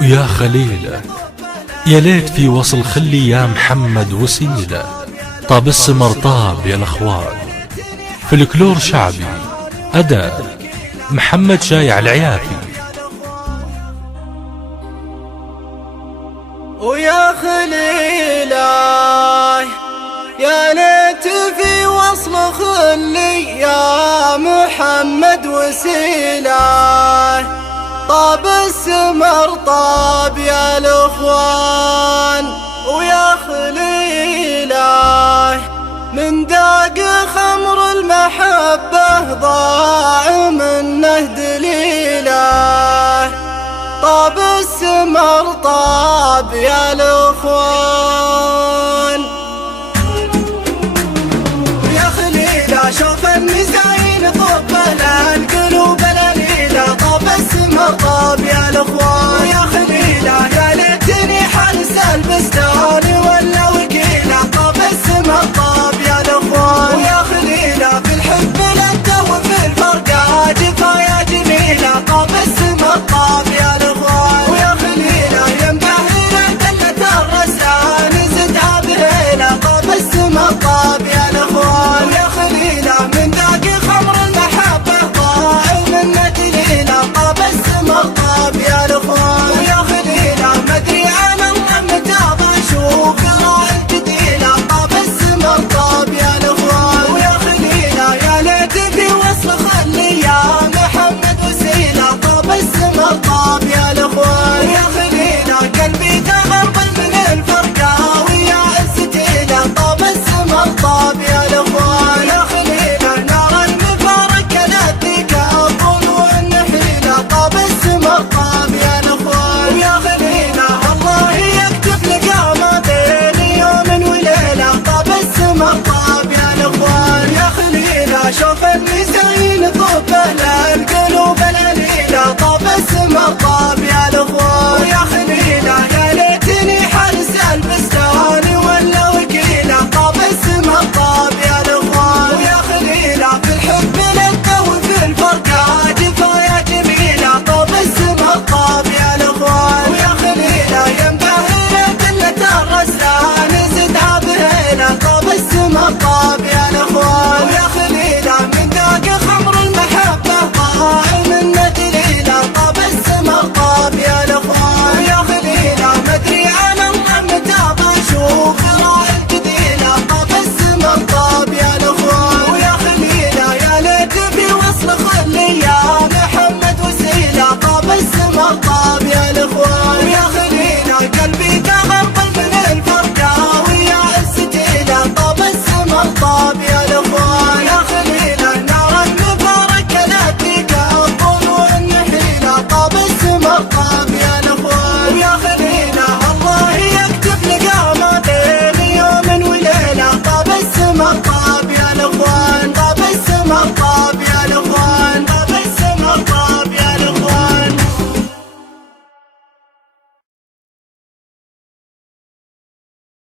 ويا خليله يا ليت في وصل خلي يا محمد وسيله. طاب السمر طاب يا الاخوان في الكلور شعبي أداء محمد شايع العيافي. ويا خليلاي يا ليت في وصل خلي يا محمد وسيلاي. طاب السمر طاب يا الاخوان ويا خليلاي من داق خمر المحبة ضاع منه دليله. طاب السمر طاب يا الاخوان يا خليله شوف النزاين طب القلوب الأليلة. طاب السمر طاب يا الاخوان يا خليله يا ليتني حارس البستان ولا وكيله. طاب السمر طاب يا الاخوان ويا خليله في الحب لده وفي الفرقه جفايا جميله. طاب السمر طاب يا الاخوان ويا خليله ينبهر دلة الرسان زدها بهيله. طاب السمر طاب يا الاخوان ويا خليله من ذاك خمر المحبه ضاع منه دليله. طاب السمر طاب يا الاخوان ويا خليله مدري عن الله متى بشوف راعي الجديله. طاب السمر طاب يا الاخوان ويا خليله يا ليت في وصل خلي يا محمد وسيله. طاب السمر طاب يا الاخوان ويا خليله قلبي تغربل من الفرقه ويا عزتيله. طاب السمر طاب يا الاخوان يا خليله نار المفارق لديك الضلوع النحيله. طاب السمر طاب يا الاخوان ويا خليله الله يكتب لك ما بين يوم وليله. طاب السمر طاب يا الاخوان يا خليله شوف النزاين طب